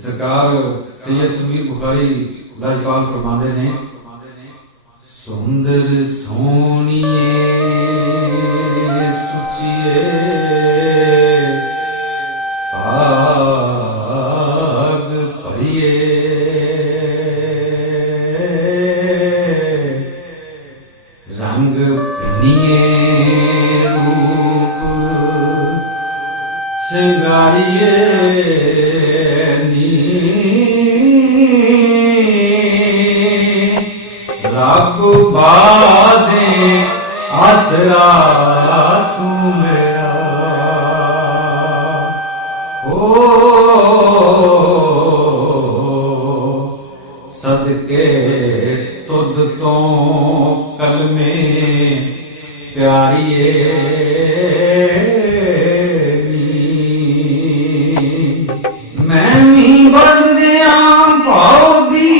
सरकार सैयद समीर बुखारी लाजपाल फरमाते ने, सुंदर सोनिए सुचिए पाग भरिए रंग भिनिए रूप श्रृंगारिए रब बादे आसरा तू मेरा हो सदके तुद तो कलमे प्यारिए मैं भी बढ़ दिया पाओ दी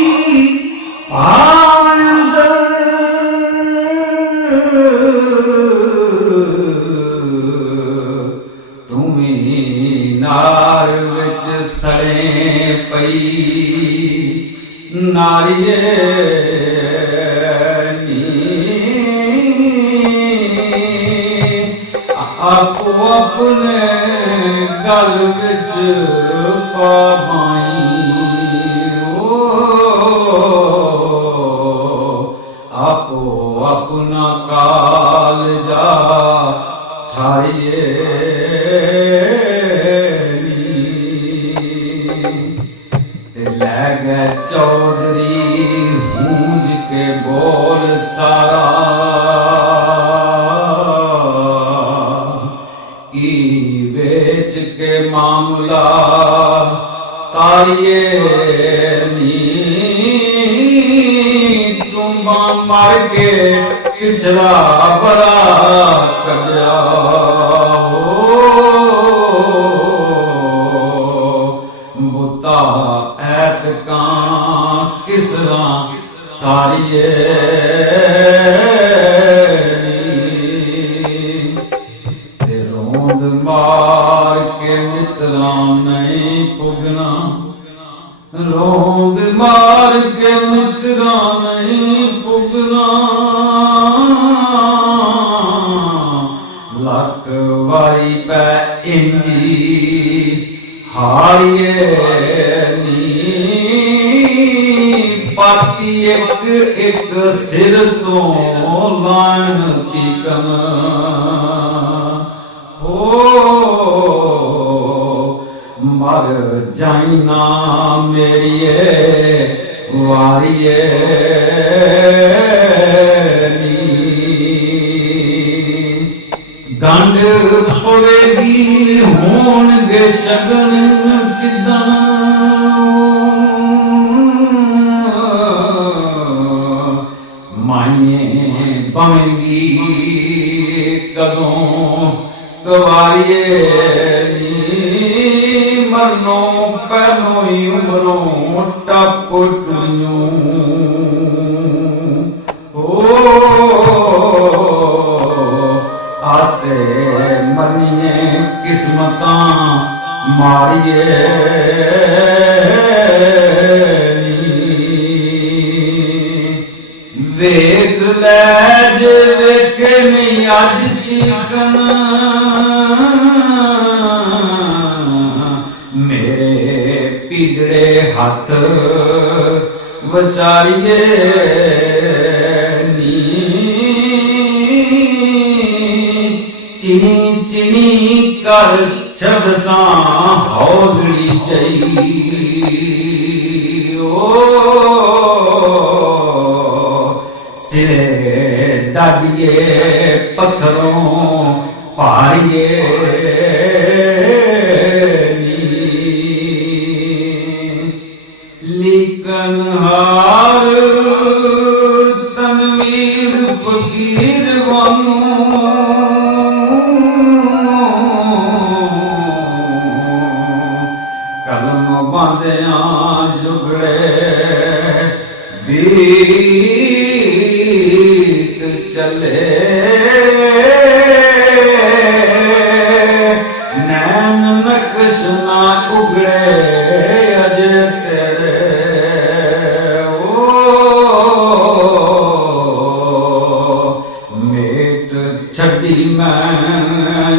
नार विच सड़े पई नारिये आपो अपने गल विच पाई आपो अपना काल जा ठारिए चौधरी गूंज के बोल सारा की बेच के मामला तारिये तुम मार के पिछला बड़ा कब्जा बुता किसरा सारिये ते रोंद मार के मित्रा नहीं पुगना रोंद मार के मित्रा नहीं पुगना लक वारी पै इंजी हारिये पाती एक एक सिर तो लान तीकन हो मर जाइना मेरिए वारिए गंढ पवेगी होणगे शगन किदां बनेगी कदों कवारिये मरनो पैनो ही उमरों टप टुरियों ओ आसे मनिए किस्मतां मारिए वेख लैज वेखे नहीं अज तीकन मेरे पिगड़े हथ वचारिये चिनी चिनी कर छबसा हौगड़ी चई सिरे डाडिए पत्थरों पारिए लिकन हार तनवीर फकीर वानू कलम बांधिया जुगड़े बीत चले नैन नक्श ना उगड़े अज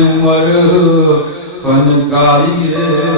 ਉਮਰ ਪਨਕਾਰੀਏ